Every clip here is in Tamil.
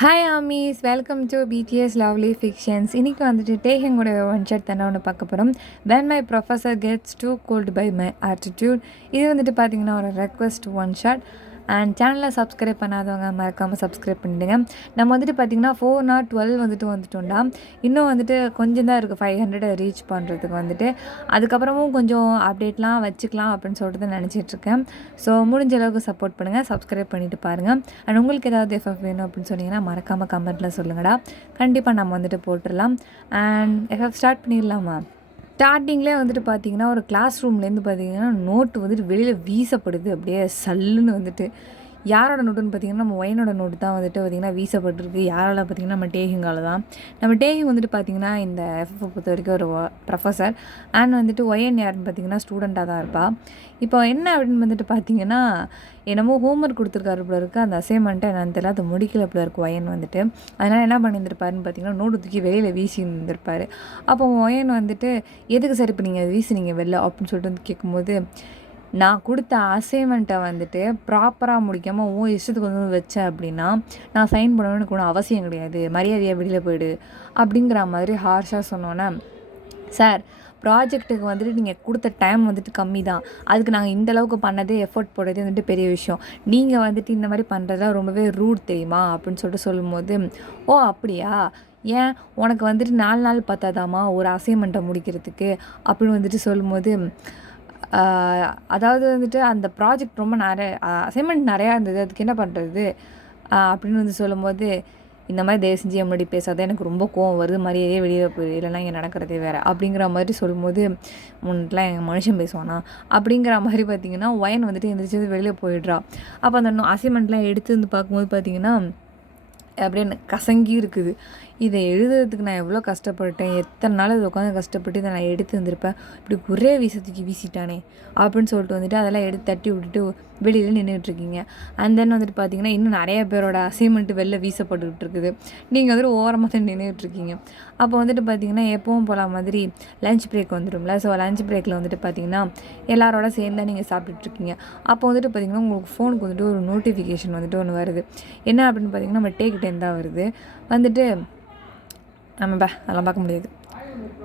Hi ARMYs, welcome to BTS lovely fictions. இன்றைக்கி வந்துட்டு டேஹங்கோட ஒன் ஷாட் தானே ஒன்று பார்க்க போகிறோம். When my professor gets too cold by my attitude. இது வந்துட்டு பார்த்திங்கன்னா ஒரு ரெக்வஸ்ட் ஒன் ஷாட். அண்ட் சேனலை சப்ஸ்கிரைப் பண்ணாதவங்க மறக்காமல் சப்ஸ்கிரைப் பண்ணிவிடுங்க. நம்ம வந்துட்டு பார்த்திங்கன்னா 412 வந்துட்டோம்டா. இன்னும் வந்துட்டு கொஞ்சம் தான் இருக்குது 500 ரீச் பண்ணுறதுக்கு வந்துட்டு. அதுக்கப்புறமும் கொஞ்சம் அப்டேட்லாம் வச்சுக்கலாம் அப்படின்னு சொல்லிட்டு நினச்சிட்ருக்கேன். ஸோ முடிஞ்ச அளவுக்கு சப்போர்ட் பண்ணுங்கள், சப்ஸ்கிரைப் பண்ணிவிட்டு பாருங்கள். அண்ட் உங்களுக்கு ஏதாவது எஃப்எஃப் வேணும் அப்படின்னு சொன்னீங்கன்னா மறக்காமல் கமெண்ட்டில் சொல்லுங்கடா. கண்டிப்பாக நம்ம வந்துட்டு போட்டுடலாம். அண்ட் எஃப்எஃப் ஸ்டார்ட் பண்ணிடலாமா? ஸ்டார்டிங்லேயே வந்துட்டு பார்த்திங்கன்னா ஒரு கிளாஸ் ரூம்லேருந்து பார்த்திங்கன்னா நோட்டு வந்துட்டு வெளியில் வீசப்படுது. அப்படியே சல்லுன்னு வந்துட்டு யாரோட நோட்டுன்னு பார்த்திங்கன்னா நம்ம ஒயனோட நோட்டு தான் வந்துட்டு பார்த்திங்கன்னா வீசப்பட்டிருக்கு. யாரால் பார்த்திங்கன்னா நம்ம டேஹிங்கால் தான். நம்ம டேஹிங் வந்துட்டு பார்த்திங்கன்னா இந்த எஃப்எஃப் பொறுத்த வரைக்கும் ஒரு ப்ரொஃபஸர். அண்ட் வந்துட்டு ஒயன் யாருன்னு பார்த்திங்கன்னா ஸ்டூடெண்ட்டாக தான் இருப்பாள். இப்போ என்ன அப்படின்னு வந்துட்டு பார்த்திங்கன்னா என்னமோ ஹோம்ஒர்க் கொடுத்துருக்காரு போல இருக்குது. அந்த அசைன்மெண்ட்டை என்னன்னு தெரியல, அது முடிக்கல போல இருக்குது ஒயன் வந்துட்டு. அதனால் என்ன பண்ணியிருந்திருப்பாருன்னு பார்த்திங்கன்னா நோட்டு தூக்கி வெளியில் வீசி இருந்திருப்பார். அப்போ ஒயன் வந்துட்டு எதுக்கு சார் இப்போ நீங்கள் வீசினீங்க வெளில அப்படின்னு சொல்லிட்டு வந்து கேட்கும்போது, நான் கொடுத்த அசைன்மெண்ட்டை வந்துட்டு ப்ராப்பராக முடிக்காமல் உன் இஷ்டத்துக்கு வந்து வச்சேன் அப்படின்னா நான் சைன் பண்ணணும்னு கூட அவசியம் கிடையாது, மரியாதையாக வெளியில் போயிடு அப்படிங்கிற மாதிரி ஹார்ஷாக சொன்னோன்னே, சார் ப்ராஜெக்ட்டுக்கு வந்துட்டு நீங்கள் கொடுத்த டைம் வந்துட்டு கம்மி தான், அதுக்கு நாங்கள் இந்த அளவுக்கு பண்ணதே எஃபோர்ட் போடுறதே வந்துட்டு பெரிய விஷயம், நீங்கள் வந்துட்டு இந்த மாதிரி பண்ணுறதுலாம் ரொம்பவே ரூட் தெரியுமா அப்படின்னு சொல்லிட்டு சொல்லும்போது, ஓ அப்படியா, ஏன் உனக்கு வந்துட்டு 4 நாள் பார்த்தாதாம்மா ஒரு அசைன்மெண்ட்டை முடிக்கிறதுக்கு அப்படின்னு வந்துட்டு சொல்லும்போது, அதாவது வந்துட்டு அந்த ப்ராஜெக்ட் ரொம்ப அசைன்மெண்ட் நிறையா இருந்தது, அதுக்கு என்ன பண்ணுறது அப்படின்னு வந்து சொல்லும்போது, இந்த மாதிரி தயவு செஞ்சு முன்னாடி பேசாத, எனக்கு ரொம்ப கோவம் வருது, மரியாதையே வெளியில் போயிடு, இல்லைனா இங்கே நடக்கிறதே வேறு அப்படிங்கிற மாதிரி சொல்லும்போது, முன்னெலாம் எங்கள் மனுஷன் பேசுவானா அப்படிங்கிற மாதிரி பார்த்திங்கன்னா ஒயன் வந்துட்டு எந்திரிச்சு வெளியில் போயிடுறா. அப்போ அந்த அசைன்மெண்ட்லாம் எடுத்து வந்து பார்க்கும்போது பார்த்திங்கன்னா அப்படியே கசங்கி இருக்குது. இதை எழுதுறதுக்கு நான் எவ்வளோ கஷ்டப்பட்டேன், எத்தனை நாள் இதை உட்காந்து கஷ்டப்பட்டு இதை நான் எடுத்து வந்திருப்பேன், இப்படி ஒரே வீசத்துக்கு வீசிட்டானே அப்படின்னு சொல்லிட்டு வந்துட்டு அதெல்லாம் எடுத்து தட்டி விட்டுட்டு வெளியில் நின்றுட்டுருக்கீங்க. அண்ட் தென் வந்துட்டு பார்த்தீங்கன்னா இன்னும் நிறைய பேரோட அசைன்மெண்ட்டு வெளில வீசப்பட்டுக்கிட்டு இருக்குது. நீங்கள் வந்துட்டு ஓரமாக தான் நின்றுட்டுருக்கீங்க. அப்போ வந்துட்டு பார்த்தீங்கன்னா எப்பவும் போல மாதிரி லஞ்ச் பிரேக் வந்துடும்ல. ஸோ லஞ்ச் பிரேக்கில் வந்துட்டு பார்த்தீங்கன்னா எல்லாரோட சேர்ந்து தான் நீங்கள் சாப்பிட்டுட்ருக்கீங்க. அப்போ வந்துட்டு பார்த்தீங்கன்னா உங்களுக்கு ஃபோனுக்கு வந்துட்டு ஒரு நோட்டிஃபிகேஷன் வந்துட்டு ஒன்று வருது. என்ன அப்படின்னு பார்த்தீங்கன்னா நம்ம டேக் டைம் தான் வருது. வந்துட்டு அதெல்லாம் பார்க்க முடியாது,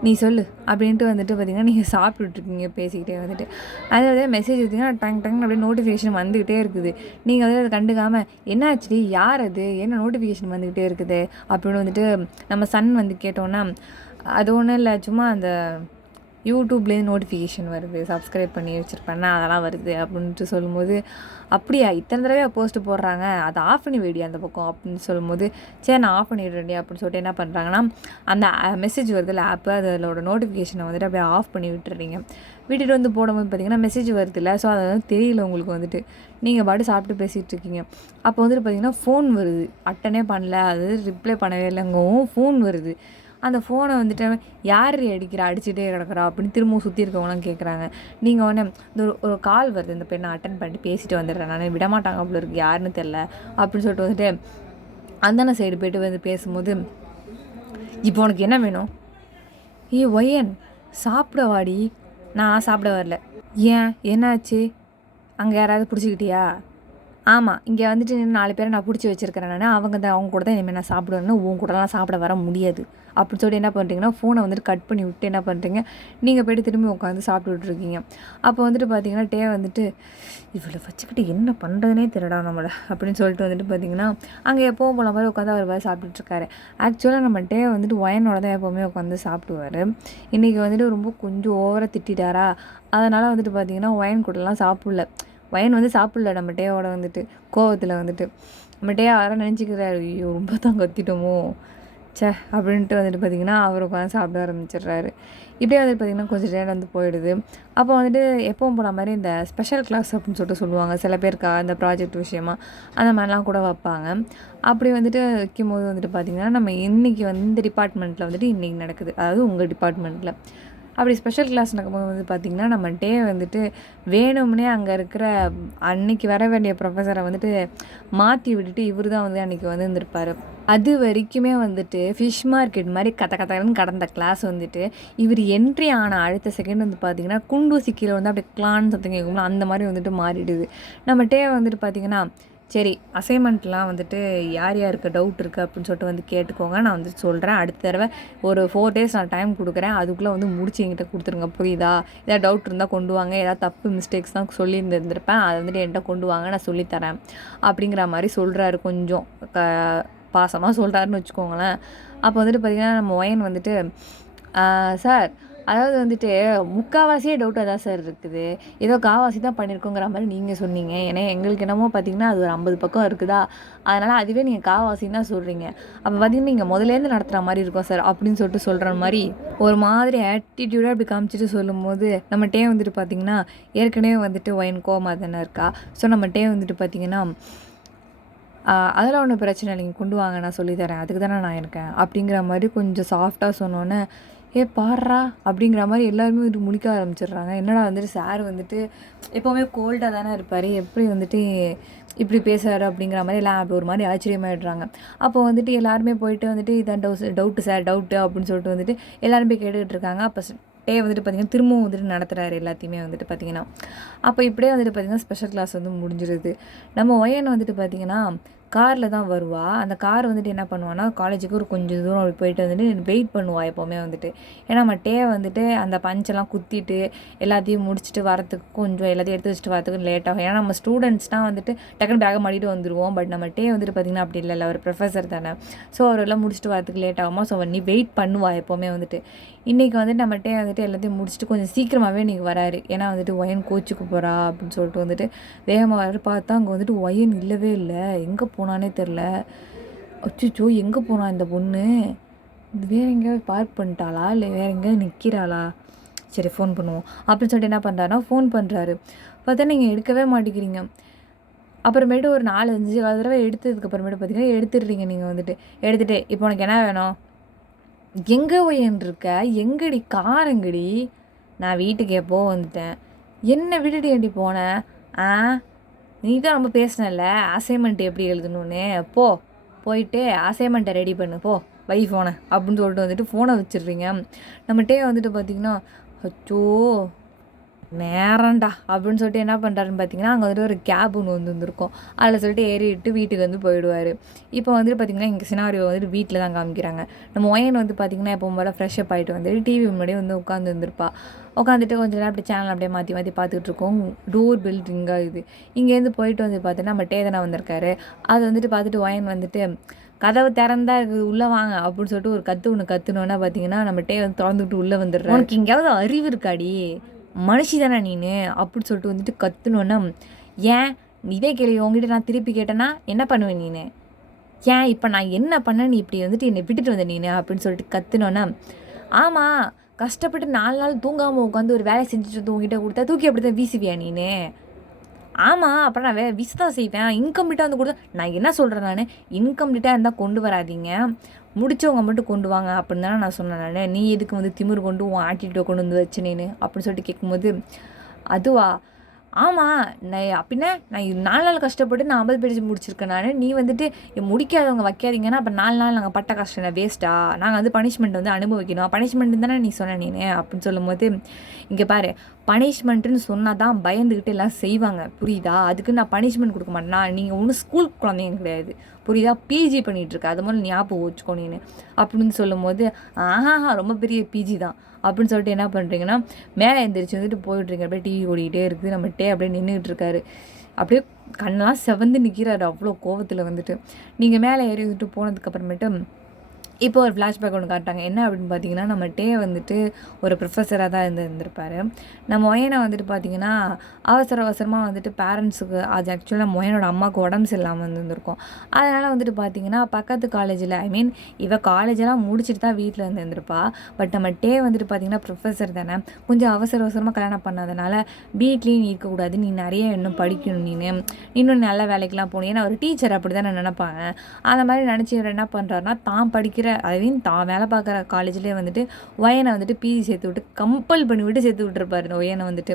நீ சொல்லு அப்படின்ட்டு வந்துட்டு பார்த்திங்கன்னா நீங்கள் சாப்பிட்டுட்ருக்கீங்க பேசிக்கிட்டே வந்துட்டு. அதாவது மெசேஜ் பார்த்திங்கன்னா டங் அப்படியே நோட்டிஃபிகேஷன் வந்துக்கிட்டே இருக்குது. நீங்கள் வந்து அதை கண்டுக்காமல் என்ன ஆச்சு, யார் அது, என்ன நோட்டிஃபிகேஷன் வந்துக்கிட்டே இருக்குது அப்படின்னு வந்துட்டு நம்ம சன் வந்து கேட்டோன்னா, அது ஒன்றும் இல்லை, சும்மா அந்த யூடியூப்லேருந்து நோட்டிஃபிகேஷன் வருது, சப்ஸ்கிரைப் பண்ணி வச்சுருப்பேன்னா அதெல்லாம் வருது அப்படின்ட்டு சொல்லும்போது, அப்படியா இத்தனை தடவை போஸ்ட்டு போடுறாங்க, அதை ஆஃப் பண்ணி வைடி அந்த பக்கம் அப்படின்னு சொல்லும்போது, சரி நான் ஆஃப் பண்ணிடுறேன் அப்படின்னு சொல்லிட்டு என்ன பண்ணுறாங்கன்னா அந்த மெசேஜ் வருதுல்ல ஆப்பு, அதோட நோட்டிஃபிகேஷனை வந்துட்டு அப்படியே ஆஃப் பண்ணி விட்டுறீங்க. விட்டுட்டு வந்து போடும்போது பார்த்திங்கன்னா மெசேஜ் வருது இல்லை. ஸோ அதை வந்து தெரியல உங்களுக்கு வந்துட்டு, நீங்கள் பாட்டு சாப்பிட்டு பேசிகிட்டு இருக்கீங்க. அப்போ வந்துட்டு பார்த்திங்கன்னா ஃபோன் வருது, அட்டனே பண்ணல, அது ரிப்ளை பண்ணவே இல்லைங்கவும் ஃபோன் வருது. அந்த ஃபோனை வந்துட்டு யார் அடிக்கிறா, அடிச்சுட்டே கிடக்குறா அப்படின்னு திரும்பவும் சுற்றி இருக்கவங்களாம் கேட்குறாங்க. நீங்கள் ஒன்று இந்த ஒரு கால் வருது, இந்த பெண்ணை அட்டன் பண்ணிட்டு பேசிட்டு வந்துடுறேன், நான் விடமாட்டாங்க அவ்வளோ இருக்குது, யாருன்னு தெரில அப்படின்னு சொல்லிட்டு வந்துட்டு அந்தான சைடு போய்ட்டு வந்து பேசும்போது, இப்போ உனக்கு என்ன வேணும், ஒயன் சாப்பிட வாடி, நான் சாப்பிட வரல, ஏன் என்னாச்சு, அங்கே யாராவது பிடிச்சிக்கிட்டியா, ஆமாம் இங்கே வந்துட்டு 4 பேரை நான் பிடிச்சி வச்சுருக்கிறேன், அவங்க கூட தான் இனிமேல் நான் சாப்பிடுவேன்னு, உன் கூடலாம் சாப்பிட வர முடியாது அப்படின்னு சொல்லிட்டு என்ன பண்ணுறீங்கன்னா ஃபோனை வந்துட்டு கட் பண்ணி விட்டு என்ன பண்ணுறீங்க, நீங்கள் போய்ட்டு திரும்பி உட்காந்து சாப்பிட்டுட்ருக்கீங்க. அப்போ வந்துட்டு பார்த்தீங்கன்னா டே வந்துட்டு இவ்வளோ வச்சுக்கிட்டு என்ன பண்ணுறதுனே தெரியடா நம்மளை அப்படின்னு சொல்லிட்டு வந்துட்டு பார்த்தீங்கன்னா அங்கே எப்போவும் போல மாதிரி உட்காந்து அவர் வேறு சாப்பிட்டுட்ருக்காரு. ஆக்சுவலாக நம்ம டே வந்துட்டு ஒயனோட தான் எப்போவுமே உட்காந்து சாப்பிடுவார். இன்றைக்கி வந்துட்டு ரொம்ப கொஞ்சம் ஓவராக திட்டாரா, அதனால் வந்துட்டு பார்த்தீங்கன்னா ஒயன் கூடலாம் சாப்பிடல. ஒயன் வந்து சாப்பிடல நம்ம டேவோட வந்துட்டு கோவத்தில் வந்துட்டு நம்ம டே வர நினச்சிக்கிறாரு, ஐயோ ரொம்ப தான் கத்திட்டோமோ சே அப்படின்ட்டு வந்துட்டு பார்த்திங்கன்னா அவர் உட்காந்து சாப்பிட ஆரம்பிச்சிடுறாரு. இப்படியே வந்துட்டு பார்த்திங்கன்னா கொஞ்சம் நேரம் வந்து போயிடுது. அப்போ வந்துட்டு எப்பவும் போன மாதிரி இந்த ஸ்பெஷல் கிளாஸ் அப்படின்னு சொல்லிட்டு சொல்லுவாங்க சில பேருக்கா, இந்த ப்ராஜெக்ட் விஷயமா அந்த மாதிரிலாம் கூட வைப்பாங்க. அப்படி வந்துட்டு வைக்கும்போது வந்துட்டு பார்த்திங்கன்னா நம்ம இன்றைக்கி வந்து இந்த டிபார்ட்மெண்ட்டில் வந்துட்டு இன்றைக்கி நடக்குது, அதாவது உங்கள் டிபார்ட்மெண்ட்டில் அப்படி ஸ்பெஷல் கிளாஸ் நடக்கும்போது வந்து பார்த்திங்கன்னா நம்ம டே வந்துட்டு வேணும்னே அங்கே இருக்கிற அன்னைக்கு வர வேண்டிய ப்ரொஃபஸரை வந்துட்டு மாற்றி விட்டுட்டு இவர் தான் வந்து அன்றைக்கி வந்து இருந்திருப்பார். அது வரைக்குமே வந்துட்டு ஃபிஷ் மார்க்கெட் மாதிரி கத்தன்னு கடந்த கிளாஸ் வந்துட்டு இவர் என்ட்ரி ஆன அடுத்த செகண்ட் வந்து பார்த்திங்கன்னா குண்டூசி கீழே வந்து அப்படியே கிளான்னு சத்தம் கேட்கும்போது அந்த மாதிரி வந்துட்டு மாறிடுது. நம்ம டே வந்துட்டு பார்த்திங்கன்னா சரி அசைன்மெண்ட்லாம் வந்துட்டு யார் யாருக்கு டவுட் இருக்குது அப்படின்னு சொல்லிட்டு வந்து கேட்டுக்கோங்க. நான் வந்துட்டு சொல்கிறேன். அடுத்த தடவை ஒரு 4 டேஸ் நான் டைம் கொடுக்குறேன். அதுக்குள்ளே வந்து முடிச்சு என்கிட்ட கொடுத்துருங்க. புரியுதா? ஏதாவது டவுட் இருந்தால் கொண்டு வாங்க. ஏதாவது தப்பு மிஸ்டேக்ஸ் தான் சொல்லியிருந்துருப்பேன். அதை வந்துட்டு என்கிட்ட கொண்டு வாங்க, நான் சொல்லித்தரேன் அப்படிங்கிற மாதிரி சொல்கிறாரு. கொஞ்சம் பாசமாக சொல்கிறாருன்னு வச்சுக்கோங்களேன். அப்போ வந்துட்டு பார்த்திங்கன்னா நம்ம ஒயன் வந்துட்டு சார் அதாவது வந்துட்டு முக்கால்வாசியே டவுட்டாக தான் சார் இருக்குது. ஏதோ கால்வாசி தான் பண்ணியிருக்கோங்கிற மாதிரி நீங்கள் சொன்னீங்க. ஏன்னா எங்களுக்கு என்னமோ பார்த்தீங்கன்னா அது ஒரு 50 பக்கம் இருக்குதா, அதனால் அதுவே நீங்கள் கால்வாசின்னு தான் சொல்கிறீங்க. அப்போ பார்த்தீங்கன்னா நீங்கள் முதலேருந்து நடத்துகிற மாதிரி இருக்கும் சார் அப்படின்னு சொல்லிட்டு சொல்கிற மாதிரி ஒரு மாதிரி ஆட்டிடியூடாக அப்படி காமிச்சிட்டு சொல்லும்போது நம்மகிட்டே வந்துட்டு பார்த்திங்கன்னா ஏற்கனவே வந்துட்டு ஒயின் கோவமாக தானே இருக்கா. ஸோ நம்மகிட்டே வந்துட்டு பார்த்திங்கன்னா அதெல்லாம் ஒன்றும் பிரச்சனை இல்லைங்க, கொண்டு வாங்க, நான் சொல்லித்தரேன், அதுக்கு தானே நான் இருக்கேன் அப்படிங்கிற மாதிரி கொஞ்சம் சாஃப்டாக சொன்னோன்னே பாடுறா அப்படிங்கிற மாதிரி எல்லாருமே வந்துட்டு முழிக்க ஆரம்பிச்சிடுறாங்க. என்னடா வந்துட்டு சார் வந்துட்டு எப்போவுமே கோல்டாக தானே இருப்பார், எப்படி வந்துட்டு இப்படி பேசுகிறாரு அப்படிங்கிற மாதிரி எல்லாம் அப்படி ஒரு மாதிரி ஆச்சரியமாகிடுறாங்க. அப்போ வந்துட்டு எல்லாருமே போயிட்டு வந்துட்டு இதான் டவுட்டு சார் டவுட்டு அப்படின்னு சொல்லிட்டு வந்துட்டு எல்லாருமே கேட்டுக்கிட்டு இருக்காங்க. அப்போ டே வந்துட்டு பார்த்திங்கன்னா திரும்பவும் வந்துட்டு நடத்துகிறாரு எல்லாத்தையுமே வந்துட்டு பார்த்திங்கன்னா. அப்போ இப்படியே வந்துட்டு பார்த்திங்கன்னா ஸ்பெஷல் கிளாஸ் வந்து முடிஞ்சிருது. நம்ம ஒயன் வந்துட்டு பார்த்திங்கன்னா காரில் தான் வருவா. அந்த கார் வந்துட்டு என்ன பண்ணுவான்னா காலேஜுக்கு ஒரு கொஞ்சம் தூரம் அப்படி போயிட்டு வந்துட்டு வெயிட் பண்ணுவாள் எப்போவுமே வந்துட்டு. ஏன்னா நம்ம டே வந்துட்டு அந்த பஞ்செல்லாம் குத்திட்டு எல்லாத்தையும் முடிச்சுட்டு வரத்துக்கு கொஞ்சம் எல்லாத்தையும் எடுத்து வச்சுட்டு வரத்துக்கு லேட் ஆகும். ஏன்னா நம்ம ஸ்டூடெண்ட்ஸ்னால் வந்துட்டு டக்குன்னு பேக்கை மாட்டிட்டு வந்துடுவோம். பட் நம்ம டே வந்துட்டு பார்த்திங்கன்னா அப்படி இல்லை, ஒரு ப்ரொஃபஸர் தானே. ஸோ அவரெல்லாம் முடிச்சுட்டு வரத்துக்கு லேட் ஆகுமா. ஸோ நீ வெயிட் பண்ணுவாள் எப்போவுமே வந்துட்டு. இன்றைக்கி வந்துட்டு நம்மகிட்டே வந்துட்டு எல்லாத்தையும் முடிச்சுட்டு கொஞ்சம் சீக்கிரமாகவே இன்றைக்கி வராரு. ஏன்னா வந்துட்டு ஒயன் கோச்சுக்கு போகிறா அப்படின்னு சொல்லிட்டு வந்துட்டு வேகமாக வர பார்த்தா அங்கே வந்துட்டு ஒயன் இல்லவே இல்லை. எங்கே போனானே தெரில. அச்சோ எங்கே போனா இந்த பொண்ணு? வேறு எங்கேயாவது பார்க் பண்ணிட்டாளா இல்லை வேறு எங்கேயாவது நிற்கிறாளா? சரி ஃபோன் பண்ணுவோம் அப்படின்னு சொல்லிட்டு என்ன பண்ணுறாருன்னா ஃபோன் பண்ணுறாரு. பார்த்தா நீங்கள் எடுக்கவே மாட்டேங்கிறீங்க. அப்புறமேட்டு ஒரு 4-5 தடவை எடுத்ததுக்கப்புறமேட்டு பார்த்தீங்கன்னா எடுத்துடுறீங்க. நீங்கள் வந்துட்டு எடுத்துகிட்டு இப்போ உனக்கு என்ன வேணும், எங்கே ஒயன் இருக்க, எங்கடி கார் எங்கடி? நான் வீட்டுக்கு எப்போ வந்துட்டேன். என்ன விட்டுட்டு ஏண்டி போனேன்? நீ தான் ரொம்ப பேசினல்ல அசைன்மெண்ட் எப்படி எழுதணுன்னு. போயிட்டு அசைன்மெண்ட்டை ரெடி பண்ணு போ, வை ஃபோனை அப்படின்னு சொல்லிட்டு வந்துட்டு ஃபோனை வச்சிடுறீங்க. நம்மகிட்டே வந்துட்டு பார்த்திங்கன்னா அச்சோ நேரம்டா அப்படின்னு சொல்லிட்டு என்ன பண்ணுறாருன்னு பார்த்தீங்கன்னா அங்கே வந்துட்டு ஒரு கேப் ஒன்று வந்துருக்கும். அதில் சொல்லிட்டு ஏறிட்டு வீட்டுக்கு வந்து போயிடுவார். இப்போ வந்துட்டு பார்த்திங்கன்னா இங்கே சினாரியோ வந்துட்டு வீட்டில் தான் காமிக்கிறாங்க. நம்ம ஒயன் வந்து பார்த்திங்கன்னா எப்போ போல ஃப்ரெஷ்அப் ஆகிட்டு வந்துட்டு டிவி முன்னாடியே வந்து உட்காந்துருந்துருப்பா. உட்காந்துட்டு கொஞ்சம் நேரம் அப்படி சேனல் அப்படியே மாற்றி மாற்றி பார்த்துக்கிட்டு இருக்கோம். டோர் பெல் ரிங் ஆகுது. இங்கேருந்து போயிட்டு வந்து பார்த்தீங்கன்னா நம்ம டேதனா வந்திருக்காரு. அது வந்துட்டு பார்த்துட்டு ஒயன் வந்துட்டு கதவு திறந்தா இருக்குது உள்ளே வாங்க அப்படின்னு சொல்லிட்டு ஒரு ஒன்று கற்றுனோன்னா பார்த்தீங்கன்னா நம்ம டே வந்து திறந்துக்கிட்டு உள்ளே வந்துடுறோம். உனக்கு எங்கேயாவது அறிவு இருக்காடி, மனுஷி தானே நீனு அப்படின்னு சொல்லிட்டு வந்துட்டு கற்றுனோன்னா ஏன் இதே கேள்வி உங்ககிட்ட நான் திருப்பி கேட்டேன்னா என்ன பண்ணுவேன் நீனு? ஏன் இப்போ நான் என்ன பண்ணேன் நீ இப்படி வந்துட்டு என்னை விட்டுட்டு வந்த நீனு அப்படின்னு சொல்லிட்டு கற்றுனோன்னா ஆமாம் கஷ்டப்பட்டு 4 நாள் தூங்காமல் உட்காந்து ஒரு வேலை செஞ்சுட்டு உங்ககிட்ட கொடுத்தா தூக்கி அப்படி தான் வீசுவியா நீனு? ஆமாம் அப்புறம் நான் விசு தான் செய்வேன். இன்கம்ப்ளீட்டாக வந்து கொடுத்தா நான் என்ன சொல்கிறேன், நான் இன்கம்ப்ளீட்டாக இருந்தால் கொண்டு வராதிங்க, முடிச்சவங்க மட்டும் கொண்டு வாங்க அப்படின்னு தானே நான் சொன்னேன். நான் நீ எதுக்கு வந்து திமிர் கொண்டு உன் ஆட்டிடியூட்டை கொண்டு வந்து வச்சு நீனு அப்படின்னு சொல்லிட்டு கேட்கும்போது அதுவா ஆமாம் நான் அப்படின்னா நான் 4 நாள் கஷ்டப்பட்டு நான் 50 பேஜ் முடிச்சிருக்கேன். நீ வந்துட்டு முடிக்காதவங்க வைக்காதீங்கன்னா அப்போ 4 நாள் நாங்கள் பட்ட கஷ்டம் வேஸ்ட்டா, நாங்கள் வந்து பனிஷ்மெண்ட் வந்து அனுபவிக்கணும், பனிஷ்மெண்ட் தானே நீ சொன்ன நீனு அப்படின்னு சொல்லும்போது இங்கே பாரு பனிஷ்மெண்ட்டுன்னு சொன்னால் தான் பயந்துக்கிட்டு எல்லாம் செய்வாங்க, புரியுதா? அதுக்கு நான் பனிஷ்மெண்ட் கொடுக்க மாட்டேன்னா நீங்கள் ஒன்றும் ஸ்கூல் குழந்தைங்க கிடையாது, புரியுதா? பிஜி பண்ணிகிட்ருக்க, அது மாதிரி ஞாபகம் வச்சுக்கோ நீனு அப்படின்னு சொல்லும்போது ரொம்ப பெரிய பிஜி தான் அப்படின்னு சொல்லிட்டு என்ன பண்ணுறீங்கன்னா மேலே எழுந்திரிச்சு வந்துட்டு போயிட்டுருங்க. அப்படியே டிவி ஓடிக்கிட்டே இருக்குது. நம்ம அப்படியே நின்றுக்கிட்டு இருக்காரு. அப்படியே கண்ணெல்லாம் செவந்து நிற்கிறாரு அவ்வளோ கோவத்தில் வந்துட்டு. நீங்கள் மேலே ஏறி வந்துட்டு போனதுக்கப்புறமேட்டு இப்போ ஒரு ஃப்ளாஷ்பேக் ஒன்று காட்டாங்க. என்ன அப்படின்னு பார்த்தீங்கன்னா நம்ம வந்துட்டு ஒரு ப்ரொஃபஸராக தான் இருந்திருப்பார். நம்ம ஒயனை வந்துட்டு பார்த்திங்கன்னா அவசரமாக வந்துட்டு பேரண்ட்ஸுக்கு அது ஆக்சுவலாக நம்ம ஒயனோட அம்மாவுக்கு உடம்பு சரியில்லாமல் இருந்திருக்கும். அதனால் வந்துட்டு பார்த்திங்கன்னா பக்கத்து காலேஜில் இவ காலேஜெல்லாம் முடிச்சுட்டு தான் வீட்டில் இருந்திருப்பா. பட் நம்ம வந்துட்டு பார்த்திங்கன்னா ப்ரொஃபஸர் தானே, கொஞ்சம் அவசரமாக கல்யாணம் பண்ணாதனால வீட்லேயும் நீ இருக்கக்கூடாது, நீ நிறைய இன்னும் படிக்கணும், இன்னும் நல்ல வேலைக்கெலாம் போகணும். ஏன்னா ஒரு டீச்சர் அப்படி தானே நினைப்பாங்க. அந்த மாதிரி நினச்சி என்ன பண்ணுறாருனா தான் படிக்கிற தான் வேலை பார்க்குற காலேஜ்லேயே வந்துட்டு ஒயனை வந்துட்டு பிஜி சேர்த்து விட்டு கம்பல் பண்ணி விட்டு சேர்த்து விட்டுருப்பாரு. ஒயனை வந்துட்டு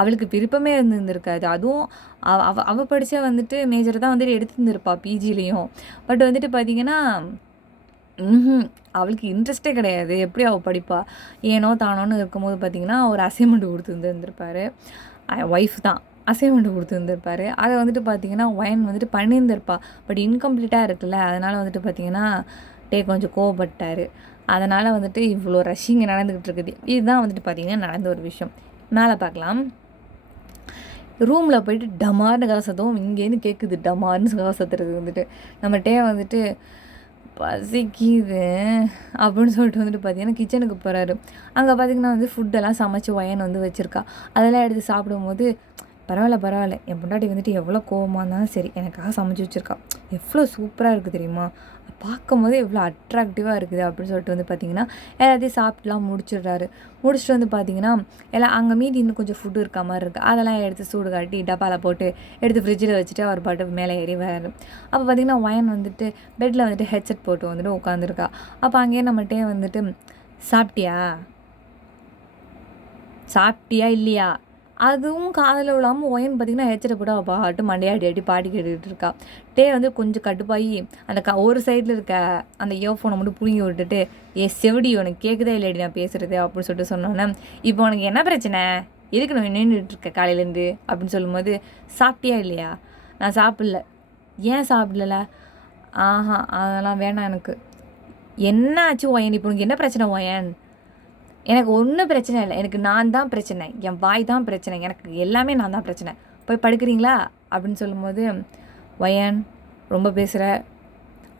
அவளுக்கு விருப்பமே இருந்திருக்காது. அதுவும் அவள் படித்த வந்துட்டு மேஜர் தான் வந்துட்டு எடுத்துருந்துருப்பா பிஜிலையும். பட் வந்துட்டு பார்த்திங்கன்னா அவளுக்கு இன்ட்ரெஸ்டே கிடையாது. எப்படி அவள் படிப்பா? ஏனோ தானோன்னு இருக்கும்போது பார்த்திங்கன்னா ஒரு அசைன்மெண்ட் கொடுத்துருந்துருப்பார். ஒய்ஃப் தான் அசைன்மெண்ட் கொடுத்துருந்துருப்பாரு. அதை வந்துட்டு பார்த்தீங்கன்னா ஒயன் வந்துட்டு பண்ணியிருந்திருப்பா. பட் இன்கம்ப்ளீட்டாக இருக்குல்ல, அதனால் வந்துட்டு பார்த்தீங்கன்னா கொஞ்சம் கோவப்பட்டார். அதனால் வந்துட்டு இவ்வளோ ரஷ்ஷிங் நடந்துக்கிட்டு இருக்குது. இதுதான் வந்துட்டு பார்த்தீங்கன்னா நடந்த ஒரு விஷயம். மேலே பார்க்கலாம். ரூமில் போயிட்டு டமார்னு கதை இங்கேருந்து கேட்குது. டமார்னு கதை சத்துறது வந்துட்டு நம்மகிட்டே வந்துட்டு பசிக்குது அப்படின்னு சொல்லிட்டு வந்துட்டு பார்த்தீங்கன்னா கிச்சனுக்கு போகிறாரு. அங்கே பார்த்திங்கன்னா வந்து ஃபுட்டெல்லாம் சமைச்சு ஒயன் வந்து வச்சுருக்கா. அதெல்லாம் எடுத்து சாப்பிடும்போது பரவாயில்ல என் பொண்டாட்டி வந்துட்டு எவ்வளோ கோவமாக இருந்தாலும் சரி எனக்காக சமைச்சு வச்சுருக்கா. எவ்வளோ சூப்பராக இருக்குது தெரியுமா, பார்க்கும்போது எவ்வளோ அட்ராக்டிவாக இருக்குது அப்படின்னு சொல்லிட்டு வந்து பார்த்திங்கன்னா எல்லாத்தையும் சாப்பிட்டுலாம் முடிச்சிடுறாரு. முடிச்சுட்டு வந்து பார்த்திங்கன்னா எல்லாம் அங்கே மீதி இன்னும் கொஞ்சம் ஃபுட்டு இருக்க மாதிரி இருக்குது. அதெல்லாம் எடுத்து சூடு காட்டி டப்பாவில் போட்டு எடுத்து ஃப்ரிட்ஜில் வச்சுட்டு அவர் பாட்டு மேலே ஏறி வராரு. அப்போ பார்த்திங்கன்னா ஒயன் வந்துட்டு பெட்டில் வந்துட்டு ஹெட்செட் போட்டு வந்துட்டு உட்காந்துருக்கா. அப்போ அங்கேயே நம்மகிட்டே வந்துட்டு சாப்பிட்டியா இல்லையா அதுவும் காதில் விழாமல் ஒயன் பார்த்திங்கன்னா ஹெட்செட்டை போட்டு அவள் பாட்டு மண்டையாடி அடி பாட்டி கேட்டுக்கிட்டு இருக்கா. வந்து கொஞ்சம் கடுப்பாகி அந்த ஒரு சைடில் இருக்க அந்த இயர்ஃபோனை மட்டும் பிடுங்கி விட்டுட்டு செவடி உனக்கு கேட்குதா இல்லைடி நான் பேசுகிறது அப்படின்னு சொல்லிட்டு சொன்னோன்னே, இப்போ உனக்கு என்ன பிரச்சனை, எதுக்கு நான் நின்றுட்டு இருக்க காலையிலேருந்து அப்படின்னு சொல்லும்போது, சாப்பிட்டியா இல்லையா, நான் சாப்பிடல. ஏன் சாப்பிடல, அதெல்லாம் வேணாம் எனக்கு. என்ன ஆச்சு ஒயன், இப்போ உனக்கு என்ன பிரச்சனை ஒயன், எனக்கு ஒன்றும் பிரச்சனை இல்லை, எனக்கு நான் தான் பிரச்சனை, என் வாய் தான் பிரச்சனை, எனக்கு எல்லாமே நான் தான் பிரச்சனை, போய் படுக்கிறீங்களா அப்படின்னு சொல்லும்போது, ஒயன் ரொம்ப பேசுகிற,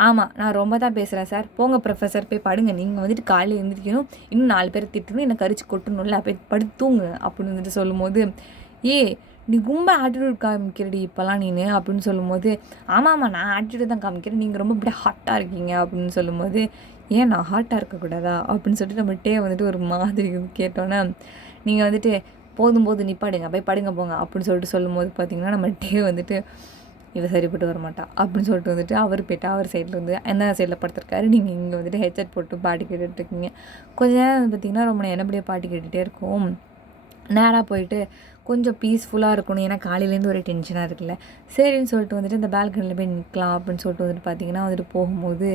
ஆமாம் நான் ரொம்ப தான் பேசுகிறேன் சார், போங்க ப்ரொஃபஸர் போய் படுங்க, நீங்கள் வந்துட்டு காலையில் எழுந்திரிக்கணும், இன்னும் 4 பேர் திட்டணும், என்னை கரிச்சு கொட்டணும்ல, போய் படுத்து தூங்கு அப்படின்னு வந்துட்டு சொல்லும்போது, நீ ரொம்ப ஆட்டிடியூட் காமிக்கிறடி இப்போல்லாம் நீனு அப்படின்னு சொல்லும்போது, ஆமாம் நான் ஆட்டிடியூட் தான் காமிக்கிறேன், நீங்கள் ரொம்ப இப்படி ஹாட்டாக இருக்கீங்க அப்படின்னு சொல்லும்போது, ஏன் நான் ஹாட்டாக இருக்கக்கூடாதா அப்படின்னு சொல்லிட்டு நம்மகிட்டே வந்துட்டு ஒரு மாதிரி கேட்டோன்னே, நீங்கள் வந்துட்டு போதும் நிப்பாடுங்க போய் படுங்க போங்க அப்படின்னு சொல்லிட்டு சொல்லும்போது பார்த்திங்கன்னா நம்மகிட்டே வந்துட்டு இவ சரிப்பட்டு வர மாட்டா அப்படின்னு சொல்லிட்டு வந்துட்டு அவர் போய்ட்டு அவர் சைடில் வந்து எந்த சைடில் படுத்துருக்காரு, நீங்கள் இங்கே வந்துட்டு ஹெட்செட் போட்டு பாட்டு கேட்டுட்ருக்கீங்க. கொஞ்ச நேரம் பார்த்திங்கன்னா ரொம்ப என்னப்படியே பாட்டு கேட்டுகிட்டே இருக்கும். நேராக போயிட்டு கொஞ்சம் பீஸ்ஃபுல்லாக இருக்கணும், ஏன்னா காலையிலேருந்து ஒரே டென்ஷனாக இருக்குல்ல, சரின்னு சொல்லிட்டு வந்துட்டு இந்த பால்கனியில் போய் நிற்கலாம் அப்படின்னு சொல்லிட்டு வந்துட்டு பார்த்திங்கன்னா வந்துட்டு போகும்போது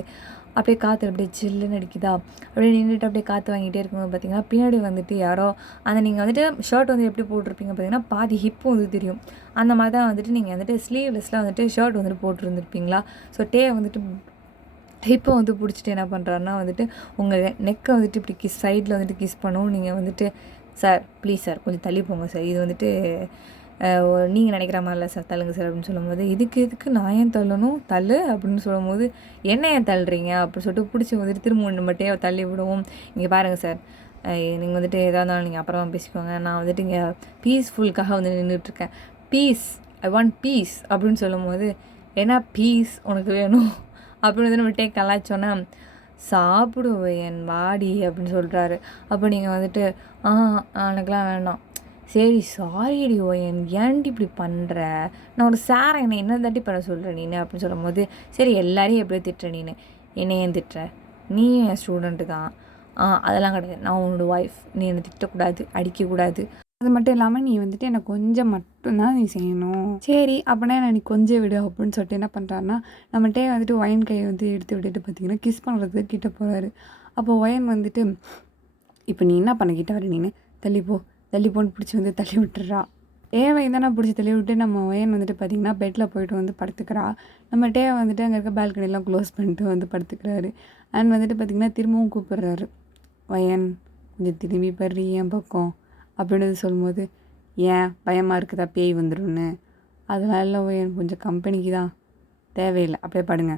அப்படியே காற்று அப்படியே சில்லுன்னு அடிக்குதா, அப்படியே நின்றுட்டு அப்படியே காற்று வாங்கிட்டே இருக்கும்போது பார்த்திங்கன்னா பின்னாடி வந்துட்டு யாரோ அந்த நீங்கள் வந்துட்டு ஷர்ட் வந்து எப்படி போட்டிருப்பீங்க பார்த்திங்கன்னா பாதி ஹிப்பு வந்து தெரியும், அந்த மாதிரி தான் வந்துட்டு நீங்கள் வந்துட்டு ஸ்லீவ்லெஸ்லாம் வந்துட்டு ஷர்ட் வந்துட்டு போட்டுருந்துருப்பீங்களா. ஸோ வந்துட்டு ஹிப்பை வந்து பிடிச்சிட்டு என்ன பண்ணுறாருன்னா வந்துட்டு உங்கள் நெக்கை வந்துட்டு இப்படி சைடில் வந்துட்டு கிஸ் பண்ணவும், நீங்கள் வந்துட்டு சார் ப்ளீஸ் சார் கொஞ்சம் தள்ளி போங்க சார், இது வந்துட்டு நீங்கள் நினைக்கிற மாதிரில சார், தள்ளுங்க சார் அப்படின்னு சொல்லும்போது, இதுக்கு நான் ஏன் தள்ளணும், தள்ளு அப்படின்னு சொல்லும்போது, என்ன ஏன் தள்ளுறீங்க அப்படின்னு சொல்லிட்டு பிடிச்சி வந்துட்டு திரும்ப ஒன்று மட்டும் தள்ளி விடுவோம். இங்கே பாருங்கள் சார், நீங்கள் வந்துட்டு எதாக இருந்தாலும் நீங்கள் அப்புறமா பேசிக்கோங்க, நான் வந்துட்டு இங்கே பீஸ்ஃபுல்காக வந்து நின்றுட்டுருக்கேன், பீஸ் ஐ வாண்ட் பீஸ் அப்படின்னு சொல்லும்போது, ஏன்னா பீஸ் உனக்கு வேணும் அப்படின்னு வந்து நம்மகிட்டே கலாய்ச்சோன்னா, சாப்பிடுவேன் என் வாடி அப்படின்னு சொல்கிறாரு. அப்போ நீங்கள் வந்துட்டு எனக்குலாம் வேண்டாம், சரி சாரிடி ஓயன் ஏன்டி இப்படி பண்ணுற, நான் ஒரு சாரை என்ன தாட்டி பண்ண சொல்கிறேன் நீனு அப்படின்னு சொல்லும்போது, சரி எல்லாரையும் எப்படியோ திட்டுற நீனு, என்னை ஏன் திட்டுற, நீ என் ஸ்டூடெண்ட்டு தான், அதெல்லாம் கிடையாது, நான் உன்னோட ஒய்ஃப், நீ என்னை திட்டக்கூடாது அடிக்கக்கூடாது, அது மட்டும் இல்லாமல் நீ வந்துட்டு எனக்கு கொஞ்சம் மட்டும்தான் நீ செய்யணும், சரி அப்படின்னா நீ கொஞ்சம் விடு அப்படின்னு சொல்லிட்டு என்ன பண்ணுறாருன்னா நம்மகிட்டே வந்துட்டு ஒயன் கையை வந்து எடுத்து விட்டுட்டு பார்த்திங்கன்னா கிஸ் பண்ணுறதுக்கு கிட்ட போகிறாரு. அப்போ ஒயன் வந்துட்டு இப்போ நீ என்ன பண்ண கிட்ட வர, நீனு தள்ளிப்போன்னு பிடிச்சி வந்து தள்ளி விட்டுறா. தானே பிடிச்சி தள்ளி விட்டு நம்ம ஒயன் வந்துட்டு பார்த்திங்கன்னா பெட்டில் போய்ட்டு வந்து படுத்துக்கிறா. நம்மகிட்டே வந்துட்டு அங்கே இருக்க பால்கனிலாம் க்ளோஸ் பண்ணிட்டு வந்து படுத்துக்கிறாரு. அண்ட் வந்துட்டு பார்த்திங்கன்னா திரும்பவும் கூப்பிட்றாரு, ஒயன் கொஞ்சம் திரும்பி படுறி என் பக்கம் அப்படின்னு சொல்லும்போது, ஏன் பயமாக இருக்குதா பேய் வந்துடும்னு, அதெல்லாம் இல்லை ஒயன் கொஞ்சம் கம்பெனிக்கு தான், தேவையில்லை அப்படியே படுங்க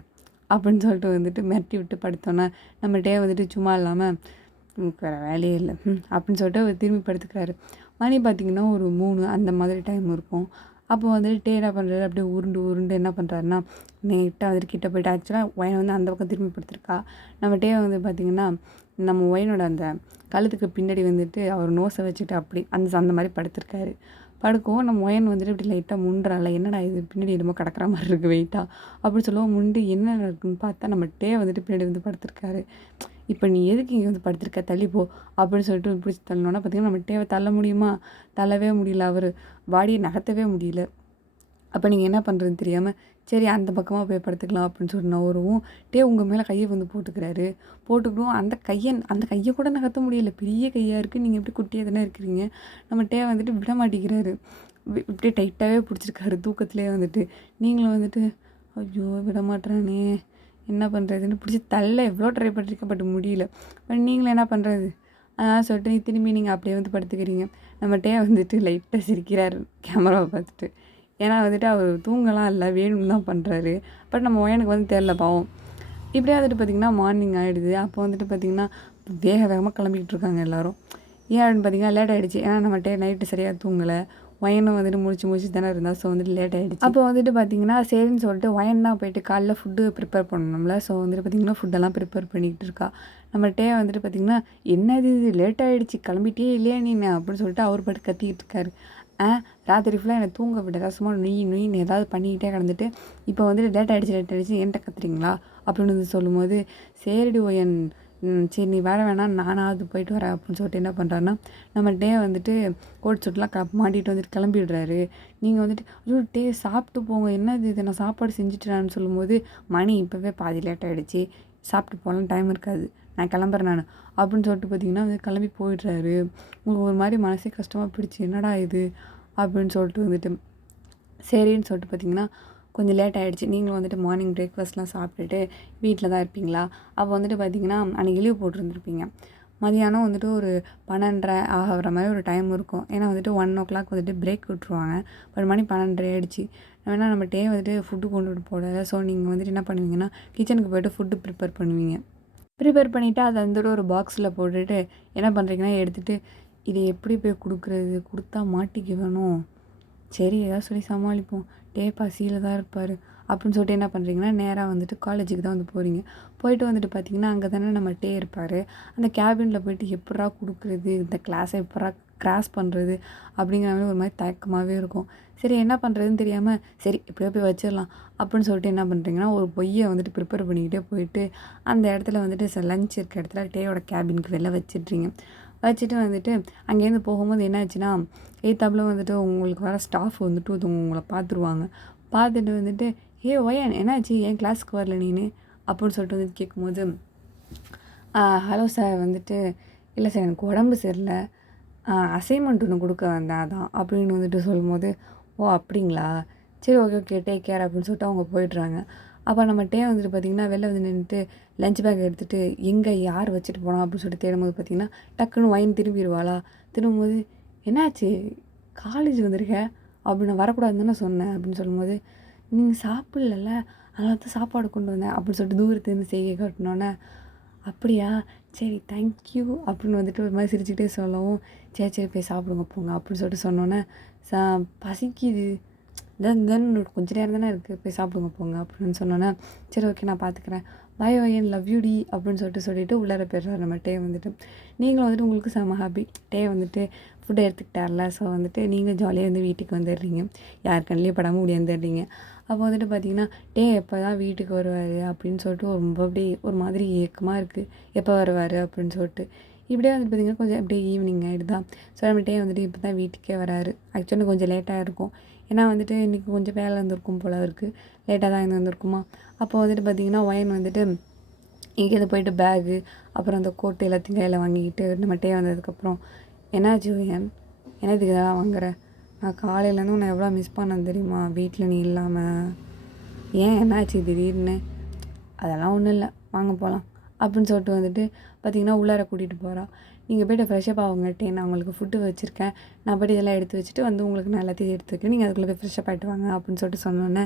அப்படின்னு சொல்லிட்டு வந்துட்டு மிரட்டி விட்டு படுத்தோன்னே நம்மகிட்டே வந்துட்டு சும்மா இல்லாமல் வேறு வேலையே இல்லை அப்படின்னு சொல்லிட்டு அவர் திரும்பி படுத்துக்கிறாரு. மணி பார்த்திங்கன்னா ஒரு 3 அந்த மாதிரி டைம் இருக்கும். அப்போ வந்துட்டு என்ன பண்ணுறாரு, அப்படியே உருண்டு என்ன பண்ணுறாருன்னா நீட்டாக வந்துட்டு கிட்ட போய்ட்டு, ஆக்சுவலாக ஒயனை வந்து அந்த பக்கம் திரும்பி படுத்துருக்கா. நம்ம வந்து பார்த்திங்கன்னா நம்ம ஒயனோட அந்த கழுத்துக்கு பின்னாடி வந்துட்டு அவர் நோஸை வச்சுட்டு அப்படி அந்த மாதிரி படுத்திருக்காரு. படுக்கவும் நம்ம ஒயன் வந்துட்டு இப்படி லைட்டாக முண்டுறால, என்னடா இது பின்னாடி என்னமோ கிடக்கிற மாதிரி இருக்குது வெயிட்டாக அப்படின்னு சொல்லுவோம். முண்டு என்ன இருக்குன்னு பார்த்தா நம்ம வந்துட்டு பின்னாடி வந்து படுத்திருக்காரு. இப்போ நீ எதுக்கு இங்கே வந்து படுத்திருக்க, தள்ளிப்போ அப்படின்னு சொல்லிட்டு பிடிச்சி தள்ளணுன்னா பார்த்திங்கன்னா நம்ம தள்ள முடியுமா, தள்ளவே முடியல, அவர் பாடியை நகர்த்தவே முடியல. அப்போ நீங்கள் என்ன பண்ணுறதுன்னு தெரியாமல் சரி அந்த பக்கமாக போய் படுத்துக்கலாம் அப்படின்னு சொல்லி நான் வருவோம். உங்கள் மேலே கையை வந்து போட்டுக்கிடுவோம். அந்த கையை கூட நகர்த்த முடியல, பெரிய கையாக இருக்குது, நீங்கள் எப்படி குட்டியாக தானே இருக்கிறீங்க, நம்ம வந்துட்டு விட மாட்டேங்கிறாரு. இப்படியே டைட்டாகவே பிடிச்சிருக்காரு தூக்கத்துலேயே வந்துட்டு. நீங்களும் வந்துட்டு ஐயோ விட மாட்றானே என்ன பண்ணுறதுன்னு பிடிச்சி தள்ள எவ்வளோ ட்ரை பண்ணியிருக்கேன், பட் முடியல. பட் நீங்களும் என்ன பண்ணுறது சொல்லிட்டு திரும்பி நீங்கள் அப்படியே வந்து படுத்துக்கிறீங்க. நம்மகிட்டே வந்துட்டு லைட்டாக சிரிக்கிறாரு கேமராவை பார்த்துட்டு. ஏன்னா வந்துட்டு அவர் தூங்கலாம் இல்லை, வேணும்னு தான் பண்ணுறாரு. பட் நம்ம எனக்கு வந்து தெரில பாவம். இப்படியே வந்துட்டு பார்த்திங்கன்னா மார்னிங் ஆகிடுது. அப்போ வந்துட்டு பார்த்திங்கன்னா வேகமாக கிளம்பிக்கிட்டு இருக்காங்க எல்லோரும். ஏன் அப்படின்னு பார்த்தீங்கன்னா லேட் ஆகிடுச்சு. ஏன்னா நம்மகிட்ட நைட்டு சரியாக தூங்கலை. ஒயனும் வந்துட்டு முடிச்சு தானே இருந்தால். ஸோ வந்துட்டு லேட் ஆகிடுச்சு. அப்போ வந்துட்டு பார்த்திங்கன்னா சரின்னு சொல்லிட்டு ஒயன் தான் போயிட்டு காலைல ஃபுட்டு ப்ரிப்பேர் பண்ணணும்ல. ஸோ வந்துட்டு பார்த்திங்கன்னா ஃபுட்டெல்லாம் ப்ரிப்பேர் பண்ணிக்கிட்டு இருக்கா. நம்மகிட்டே வந்துட்டு பார்த்திங்கன்னா என்னது இது லேட் ஆகிடுச்சு, கிளம்பிட்டே இல்லையா நீ அப்படின்னு சொல்லிட்டு அவர் பாட்டு கத்திக்கிட்டு இருக்காரு. ராத்திரி ஃபுல்லாக என்னை தூங்க விட சும்மா நொயின்னு ஏதாவது பண்ணிக்கிட்டே கிடந்துட்டு இப்போ வந்துட்டு லேட் ஆகிடுச்சு என்கிட்ட கத்துறீங்களா அப்படின்னு வந்து சொல்லும்போது, சரிடி ஒயன் சரி நீ வர வேணாம் நானாவது போயிட்டு வரேன் அப்படின்னு சொல்லிட்டு என்ன பண்ணுறாருன்னா நம்மகிட்டே வந்துட்டு கோட் சூட்லாம் மாட்டிகிட்டு வந்துட்டு கிளம்பிடுறாரு. நீங்கள் வந்துட்டு ஐயோ சாப்பிட்டு போங்க, என்னது இது நான் சாப்பாடு செஞ்சுட்டுறான்னு சொல்லும்போது, மணி இப்போவே பாதி லேட் ஆகிடுச்சு, சாப்பிட்டு போகலாம் டைம் இருக்காது, நான் கிளம்புறேன் நான் அப்படின்னு சொல்லிட்டு பார்த்தீங்கன்னா வந்து கிளம்பி போயிடுறாரு. உங்களுக்கு ஒரு மாதிரி மனசே கஷ்டமாக போயிடுச்சு, என்னடா இது அப்படின்னு சொல்லிட்டு வந்துட்டு சரின்னு சொல்லிட்டு பார்த்தீங்கன்னா கொஞ்சம் லேட் ஆகிடுச்சு. நீங்களும் வந்துட்டு மார்னிங் பிரேக்ஃபாஸ்ட்லாம் சாப்பிட்டுட்டு வீட்டில் தான் இருப்பீங்களா? அப்போ வந்துட்டு பார்த்திங்கன்னா அன்றைக்கி லீவ் போட்டிருந்துருப்பீங்க. மதியானம் வந்துட்டு ஒரு 12:30 ஆகிற மாதிரி ஒரு டைம் இருக்கும். ஏன்னா வந்துட்டு 1:00 வந்துட்டு பிரேக் விட்ருவாங்க. பட் மணி 12:30 ஆகிடுச்சு. வேணால் நம்ம டே வந்துட்டு ஃபுட்டு கொண்டுட்டு போகல. ஸோ நீங்கள் வந்துட்டு என்ன பண்ணுவீங்கன்னா கிச்சனுக்கு போய்ட்டு ஃபுட்டு ப்ரிப்பேர் பண்ணுவீங்க. ப்ரிப்பேர் பண்ணிவிட்டு அதை வந்துட்டு ஒரு பாக்ஸில் போட்டுட்டு என்ன பண்ணுறீங்கன்னா எடுத்துகிட்டு இதை எப்படி போய் கொடுக்குறது, கொடுத்தா மாட்டிக்க வேணும், சரி ஏதாவது சொல்லி சமாளிப்போம், பசியில் தான் இருப்பார் அப்படின்னு சொல்லிட்டு என்ன பண்ணுறீங்கன்னா நேராக வந்துட்டு காலேஜுக்கு தான் வந்து போகிறீங்க. போயிட்டு வந்துட்டு பார்த்தீங்கன்னா அங்கே தானே நம்ம இருப்பார். அந்த கேபினில் போயிட்டு எப்படா கொடுக்குறது, இந்த கிளாஸை எப்படா கிராஸ் பண்ணுறது அப்படிங்கிற மாதிரி ஒரு மாதிரி தயக்கமாகவே இருக்கும். சரி என்ன பண்ணுறதுன்னு தெரியாமல் சரி எப்படியோ போய் வச்சிடலாம் அப்படின்னு சொல்லிட்டு என்ன பண்ணுறீங்கன்னா ஒரு பொய்யை வந்துட்டு ப்ரிப்பேர் பண்ணிக்கிட்டே போயிட்டு அந்த இடத்துல வந்துட்டு லஞ்ச் இருக்க இடத்துல டேயோட கேபினுக்கு வெளில வச்சிட்றீங்க. வச்சுட்டு வந்துட்டு அங்கேருந்து போகும்போது என்ன ஆச்சுன்னா எய்த்தாப்புல வந்துட்டு உங்களுக்கு வர ஸ்டாஃப் வந்துட்டு உங்களை பார்த்துருவாங்க. பார்த்துட்டு வந்துட்டு ஒயன் என்னாச்சு ஏன் கிளாஸுக்கு வரல நீனு அப்படின்னு சொல்லிட்டு வந்துட்டு கேட்கும்போது, ஹலோ சார் வந்துட்டு இல்லை சார் எனக்கு உடம்பு சரியில்லை, அசைன்மெண்ட் ஒன்று கொடுக்க வந்தேன் அதான் அப்படின்னு வந்துட்டு சொல்லும்போது, ஓ அப்படிங்களா, சரி ஓகே டேக் கேர் அப்படின்னு சொல்லிட்டு அவங்க போயிடுறாங்க. அப்போ நம்ம வந்துட்டு பார்த்திங்கன்னா வெளில வந்து நின்றுட்டு லஞ்ச் பேக் எடுத்துகிட்டு எங்கே யார் வச்சுட்டு போனோம் அப்படின்னு சொல்லிட்டு தேடும்போது பார்த்திங்கன்னா டக்குன்னு ஒயின் திரும்பிடுவாளா. திரும்பும்போது என்னாச்சு காலேஜ் வந்திருக்க அப்படி நான் வரக்கூடாதுன்னு தானே சொன்னேன் அப்படின்னு சொல்லும்போது, நீங்கள் சாப்பிட்லல்ல அதனால தான் சாப்பாடு கொண்டு வந்தேன் அப்படின்னு சொல்லிட்டு தூரத்துலேருந்து செய்கை காட்டினோன்னே, அப்படியா சரி தேங்க்யூ அப்படின்னு வந்துட்டு ஒரு மாதிரி சிரிச்சுக்கிட்டே சொல்லவும், சரி போய் சாப்பிடுங்க போங்க அப்படின்னு சொல்லிட்டு சொன்னோன்னே, பசிக்குது தென் கொஞ்ச நேரம் தானே இருக்குது போய் சாப்பிடுங்க போங்க அப்படின்னு சொன்னோன்னே, சரி ஓகே நான் பார்த்துக்கிறேன், பை ஒயன் லவ் யூ டி அப்படின்னு சொல்லிட்டு உள்ளார போய்ட்றாரு நம்ம வந்துட்டு. நீங்களும் வந்துட்டு உங்களுக்கு செம ஹாப்பி வந்துட்டு ஃபுட்டை எடுத்துக்கிட்டார்ல. ஸோ வந்துட்டு நீங்கள் ஜாலியாக வந்து வீட்டுக்கு வந்துடுறீங்க, யார் கண்ணிலையும் படாமல் முடியாந்துடுறீங்க. அப்போ வந்துட்டு பார்த்தீங்கன்னா எப்போ தான் வீட்டுக்கு வருவார் அப்படின்னு சொல்லிட்டு ரொம்ப அப்படியே ஒரு மாதிரி ஏக்கமாக இருக்குது, எப்போ வருவார் அப்படின்னு சொல்லிட்டு. இப்படியே வந்துட்டு பார்த்திங்கன்னா கொஞ்சம் அப்படியே ஈவினிங் ஆகிடுதா. ஸோ நம்ம வந்துட்டு இப்போ தான் வீட்டுக்கே வராரு. ஆக்சுவலாக கொஞ்சம் லேட்டாக இருக்கும், ஏன்னா வந்துட்டு இன்றைக்கி கொஞ்சம் வேலை இருந்திருக்கும் போல் இருக்குது, லேட்டாக தான் இருந்திருக்குமா. அப்போ வந்துட்டு பார்த்திங்கன்னா ஒயன் வந்துட்டு இங்கேருந்து போயிட்டு பேகு அப்புறம் அந்த கோட்டு எல்லாத்தையும் கையில் வாங்கிக்கிட்டு நம்ம வந்ததுக்கப்புறம், என்னாச்சு ஒயன் என்னதுக்கு இதெல்லாம் வாங்குற, நான் காலையிலேருந்து உன்னை எவ்வளோ மிஸ் பண்ணேன் தெரியுமா வீட்டில் நீ இல்லாமல், ஏன் என்னாச்சு திடீர்னு, அதெல்லாம் ஒன்றும் இல்லை வாங்க போகலாம் அப்படின்னு சொல்லிட்டு வந்துட்டு பார்த்திங்கன்னா உள்ளார கூட்டிகிட்டு போகிறா. நீங்கள் போய்ட்டு ஃப்ரெஷ்ஷப் ஆகுங்கட்டே நான் உங்களுக்கு ஃபுட்டு வச்சுருக்கேன், நான் போய்ட்டு இதெல்லாம் எடுத்து வச்சுட்டு வந்து உங்களுக்கு நான் எல்லாத்தையும் எடுத்து வைக்கிறேன், நீங்கள் அதுக்குள்ளே போய் ஃப்ரெஷ்ஷப் ஆகிட்டு வாங்க அப்படின்னு சொல்லிட்டு சொன்னோன்னே,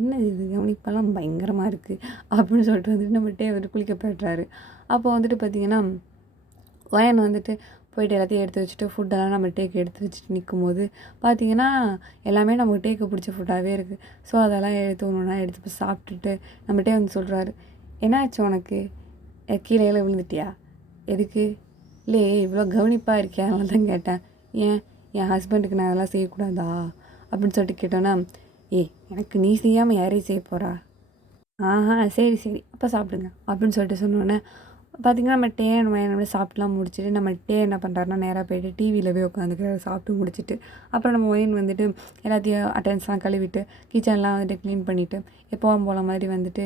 என்ன இது கவனிப்பெல்லாம் பயங்கரமாக இருக்குது அப்படின்னு சொல்லிட்டு வந்துட்டு நம்ம வந்துட்டு குளிக்க போய்ட்றாரு. அப்போ வந்துட்டு பார்த்திங்கன்னா ஒயன் வந்துட்டு போய்ட்டு எல்லாத்தையும் எடுத்து வச்சுட்டு ஃபுட்டெல்லாம் நம்ம எடுத்து வச்சுட்டு நிற்கும்போது பார்த்திங்கன்னா எல்லாமே நமக்கு பிடிச்ச ஃபுட்டாகவே இருக்குது. ஸோ அதெல்லாம் எடுத்து ஒன்று எடுத்து போய் சாப்பிட்டுட்டு நம்ம வந்து சொல்கிறாரு, என்னாச்சு உனக்கு கீழே விழுந்துட்டியா, எதுக்கு, இல்லையே இவ்வளோ கவனிப்பாக இருக்கே அதனால தான் கேட்டேன், ஏன் என் ஹஸ்பண்டுக்கு நான் அதெல்லாம் செய்யக்கூடாதா அப்படின்னு சொல்லிட்டு கேட்டோன்னா, எனக்கு நீ செய்யாமல் யாரையும் செய்ய போகிறா, சரி அப்போ சாப்பிடுங்க அப்படின்னு சொல்லிட்டு சொன்னோன்னே பார்த்திங்கன்னா நம்ம ஒயன் சாப்பிட்டுலாம் முடிச்சுட்டு நம்ம என்ன பண்ணுறாருன்னா நேராக போய்ட்டு டிவியில் போய் உட்காந்துக்கிறாரு சாப்பிட்டு முடிச்சுட்டு. அப்புறம் நம்ம ஒயன் வந்துட்டு எல்லாத்தையும் அட்டென்ஸ்லாம் கழுவிட்டு கிச்சன்லாம் வந்துட்டு க்ளீன் பண்ணிவிட்டு எப்போவும் போல மாதிரி வந்துட்டு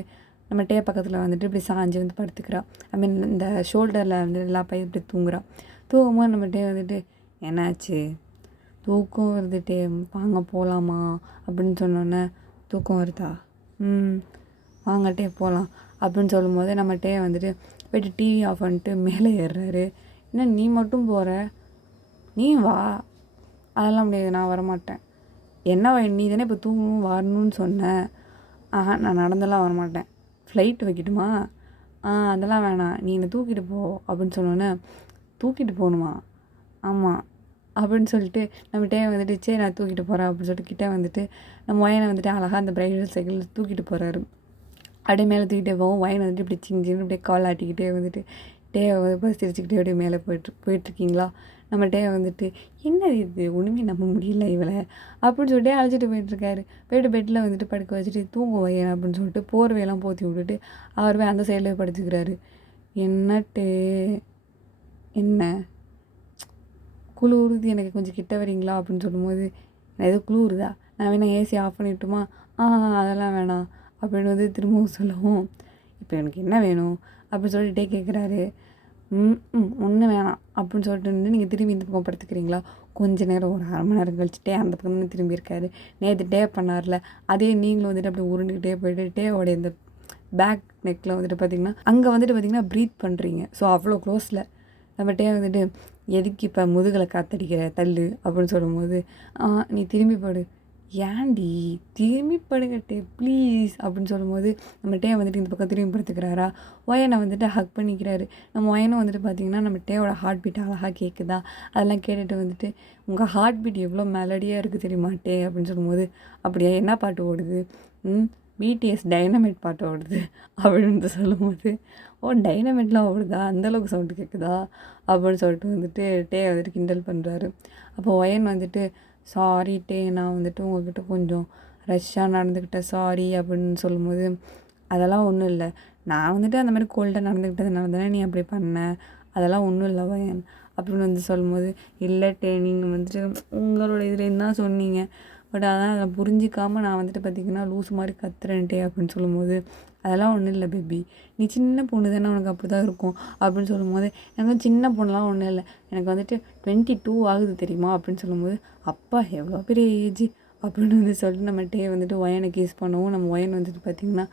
நம்ம பக்கத்தில் வந்துட்டு இப்படி சாஞ்சு வந்து படுத்துக்கிறா. இந்த ஷோல்டரில் வந்து எல்லா பையன் இப்படி தூங்குறான். தூங்கும்போது நம்ம வந்துட்டு என்னாச்சு தூக்கம் வருதுட்டே, வாங்க போகலாமா அப்படின்னு சொன்னோன்னே, தூக்கம் வருதா? ம் வாங்கட்டே போகலாம் அப்படின்னு சொல்லும்போது நம்மகிட்டே வந்துட்டு போய்ட்டு டிவி ஆஃப் பண்ணிட்டு மேலே ஏறுறாரு. என்ன நீ மட்டும் போகிற, நீ வா. அதெல்லாம் முடியாது, நான் வரமாட்டேன். என்ன நீ தானே இப்போ தூங்கணும் வரணும்னு சொன்ன. ஆஹா நான் நடந்தெல்லாம் வரமாட்டேன். ஃப்ளைட் வைக்கட்டுமா? அதெல்லாம் வேணாம், நீ என்னை தூக்கிட்டு போ அப்படின்னு சொன்னோன்னே, தூக்கிட்டு போகணுமா? ஆமாம் அப்படின்னு சொல்லிட்டு நம்மகிட்டே வந்துட்டு சரி நான் தூக்கிட்டு போகிறேன் அப்படின்னு சொல்லிட்டு கிட்டே வந்துட்டு நம்ம ஒயனை வந்துட்டு அழகாக அந்த பிரைடல் சைக்கிள் தூக்கிட்டு போகிறாரு. அப்படியே மேலே தூக்கிட்டே போவோம். ஒயன் வந்துட்டு இப்படி சிங்கின்னு அப்படியே கால் ஆட்டிக்கிட்டே வந்துட்டு வந்து சிரிச்சுக்கிட்டே அப்படியே மேலே போயிட்டுருக்கீங்களா? நம்ம வந்துட்டு என்ன இது ஒன்றுமே நம்ப முடியல இவளை அப்படின்னு சொல்லிட்டு அழைச்சிட்டு போயிட்டுருக்காரு. போய்ட்டு பெட்டில் வந்துட்டு படுக்க வச்சுட்டு தூங்க வையன் அப்படின்னு சொல்லிட்டு போர்வையெல்லாம் போற்றி விட்டுட்டு அவர் போய் அந்த சைடில் படுத்துக்கிறாரு. என்னட்டு என்ன குளிருது, எனக்கு கொஞ்சம் கிட்ட வரீங்களா அப்படின்னு சொல்லும்போது, நான் எதுவும் குளிருதா, நான் வேணா ஏசி ஆஃப் பண்ணிவிட்டுமா? அதெல்லாம் வேணாம் அப்படின்னு வந்து திரும்பவும் சொல்லவும், இப்போ எனக்கு என்ன வேணும் அப்படின்னு சொல்லிட்டே கேட்குறாரு. ஒன்றும் வேணாம் அப்படின்னு சொல்லிட்டு வந்து நீங்கள் திரும்பி இந்த பக்கம் படுத்துக்கிறீங்களா? கொஞ்ச நேரம் ஒரு 1/2 மணி நேரம் கழிச்சுட்டே அந்த பக்கம் தான் திரும்பியிருக்காரு. நேற்று டே பண்ணார்ல, அதே நீங்களும் வந்துட்டு அப்படி உருண்டுக்கிட்டே போயிட்டு டேவோடைய இந்த பேக் நெக்கில் வந்துட்டு பார்த்திங்கன்னா அங்கே வந்துட்டு பார்த்திங்கன்னா ப்ரீத் பண்ணுறீங்க. ஸோ அவ்வளோ க்ளோஸில் நம்மகிட்டே வந்துட்டு எதுக்கு இப்போ முதுகில் காத்தடிக்கிற தள்ளு அப்படின்னு சொல்லும்போது, நீ திரும்பி படு. ஏன்டி திரும்பி படுங்கட்டே ப்ளீஸ் அப்படின்னு சொல்லும்போது நம்மகிட்டே வந்துட்டு இந்த பக்கம் திரும்பி படுத்துக்கிறாரா? ஒயனை வந்துட்டு ஹக் பண்ணிக்கிறாரு. நம்ம ஒயனும் வந்துட்டு பார்த்திங்கன்னா நம்ம டேவோட ஹார்ட் பீட் அழகாக கேட்குதா? அதெல்லாம் கேட்டுட்டு வந்துட்டு உங்கள் ஹார்ட் பீட் எவ்வளோ மெலடியாக இருக்குது தெரியுமா டே அப்படின்னு சொல்லும்போது, அப்படியா என்ன பாட்டு ஓடுது? பிடிஎஸ் டைனமைட் பாட்டு ஓடுது அப்படின்னு சொல்லும்போது, ஓ டைனமைட்லாம் ஓடுதா, அந்தளவுக்கு சவுண்டு கேட்குதா அப்படின்னு சொல்லிட்டு வந்துட்டு டே வந்துட்டு கிண்டல் பண்ணுறாரு. அப்போ ஒயன் வந்துட்டு சாரி டே, நான் வந்துட்டு உங்கள்கிட்ட கொஞ்சம் ரஷ்ஷாக நடந்துக்கிட்டேன் சாரி அப்படின்னு சொல்லும்போது, அதெல்லாம் ஒன்றும் இல்லை, நான் வந்துட்டு அந்த மாதிரி கோல்டாக நடந்துக்கிட்டதுனால தானே நீ அப்படி பண்ண, அதெல்லாம் ஒன்றும் இல்லை ஒயன் அப்படின்னு வந்து சொல்லும்போது, இல்லை டே நீங்கள் வந்துட்டு உங்களோட இதுலேருந்து தான் சொன்னீங்க, பட் அதான் அதை புரிஞ்சிக்காமல் நான் வந்துட்டு பார்த்திங்கன்னா லூஸ் மாதிரி கத்துறேன்ட்டே அப்படின்னு சொல்லும்போது, அதெல்லாம் ஒன்றும் இல்லை பேபி, நீ சின்ன பொண்ணு தானே உனக்கு அப்படி தான் இருக்கும் அப்படின்னு சொல்லும்போது, எனக்கு சின்ன பொண்ணுலாம் ஒன்றும் இல்லை, எனக்கு வந்துட்டு 22 ஆகுது தெரியுமா அப்படின்னு சொல்லும்போது, அப்பா எவ்வளோ பெரிய ஏஜ் அப்படின்னு வந்து சொல்லிட்டு நம்ம டே வந்துட்டு ஒயனை கிஸ் பண்ணவும், நம்ம ஒயன் வந்துட்டு பார்த்திங்கன்னா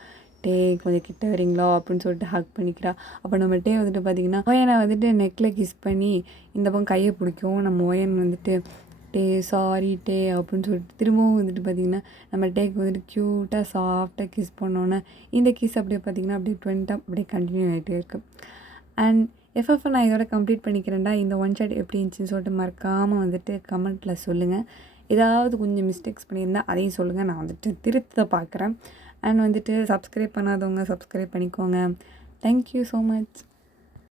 டே கொஞ்சம் கிட்ட வரீங்களா அப்படின்னு சொல்லிட்டு ஹக் பண்ணிக்கிறா. அப்போ நம்ம டே வந்துட்டு பார்த்திங்கன்னா ஒயனை வந்துட்டு நெக்கில் கிஸ் பண்ணி இந்த பக்கம் கையை பிடிக்கவும், நம்ம ஒயன் வந்துட்டு டே சாரி டே அப்படின்னு சொல்லிட்டு திரும்பவும் வந்துட்டு பார்த்திங்கன்னா நம்ம டேக்கு வந்துட்டு க்யூட்டாக சாஃப்டாக கிஸ் பண்ணோன்னே இந்த கிஸ் அப்படியே பார்த்திங்கன்னா அப்படியே 20 அப்படியே கண்டினியூ ஆகிட்டே இருக்குது. அண்ட் எஃப்எஃப் நான் இதோட கம்ப்ளீட் பண்ணிக்கிறேன்டா. இந்த ஒன் ஷாட் எப்படி இருந்துச்சுன்னு சொல்லிட்டு மறக்காமல் வந்துட்டு கமெண்ட்டில் சொல்லுங்கள். ஏதாவது கொஞ்சம் மிஸ்டேக்ஸ் பண்ணியிருந்தால் அதையும் சொல்லுங்கள், நான் வந்துட்டு திருத்த பார்க்குறேன். அண்ட் வந்துட்டு சப்ஸ்கிரைப் பண்ணாதவங்க சப்ஸ்கிரைப் பண்ணிக்கோங்க. Thank you so much.